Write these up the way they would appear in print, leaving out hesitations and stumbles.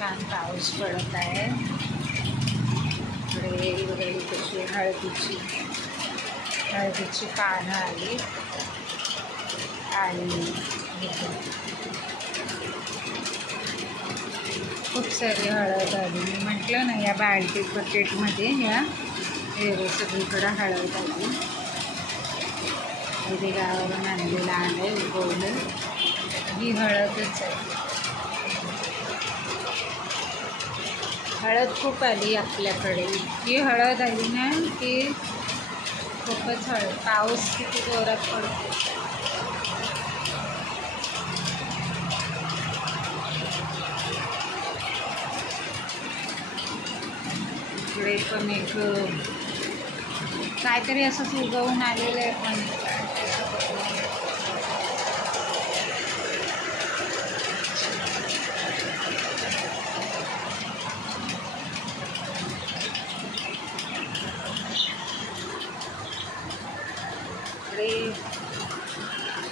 छान पाऊस पडत आहे. इकडे वगैरे कशी हळदीची पानं आली आणि खूप सारी हळद आली. मी म्हटलं ना या बाल्टी बकेटमध्ये या सगळीकडं हळद आली. इथे गावावरून आणलेलं आहे उगवलं. ही हळदच आहे. हळद खूप आली आपल्याकडे. इतकी हळद आली ना की खूपच हळद. पाऊस किती जोरात पडतो. इकडे पण एक काहीतरी असंच उगवून आलेलं आहे पण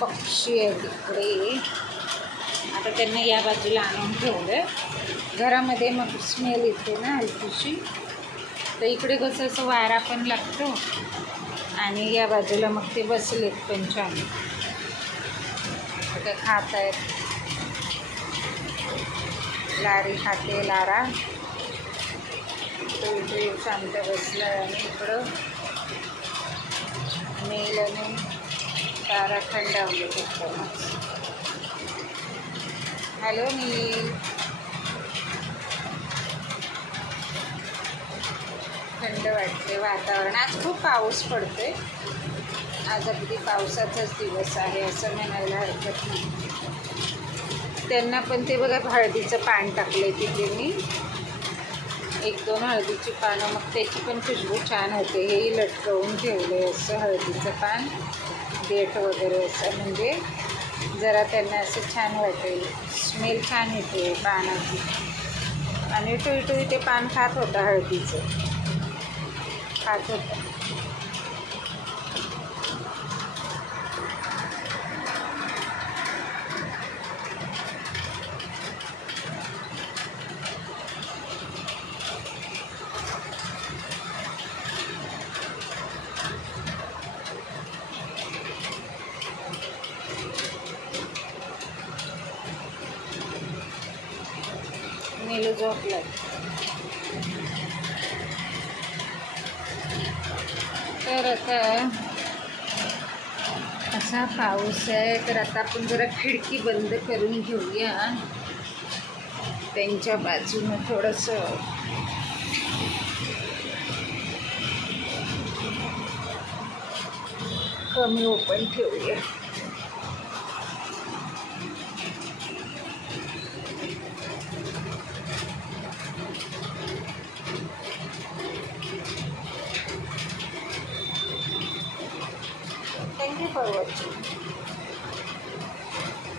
पक्षी आहेत इकडे. आता त्यांना या बाजूला आणून ठेवलं घरामध्ये. मग स्मेल येते ना हलकीशी. तर इकडे कसं असं वारा पण लागतो आणि या बाजूला मग ते बसलेत पण छान. ते खात आहेत. लारी खाते लारा. तो इथे शांत बसला आणि इकडं नीलने तारा थंडावले एकदमच. हॅलो नील. थंड वाटते वातावरण. आज खूप पाऊस पडतोय. आज अगदी पावसाचाच दिवस आहे असं म्हणायला हरकत नाही. त्यांना पण ते बघा हळदीचं पान टाकलंय तिथे मी. 1-2 हळदीची पानं. मग त्याची पण खुशबू छान होते. हेही लटकवून ठेवले असं हळदीचं पान. देठ वगैरे असं म्हणजे जरा त्यांना असं छान वाटेल. स्मेल छान येते पानाची. आणि टुई ते पान खात होता हळदीचं. खात होता. नीलू झोपला. तर आता असा पाऊस आहे तर आता आपण जरा खिडकी बंद करून घेऊया. त्यांच्या बाजूनं थोडंसं कमी ओपन ठेवूया. Thank you for watching.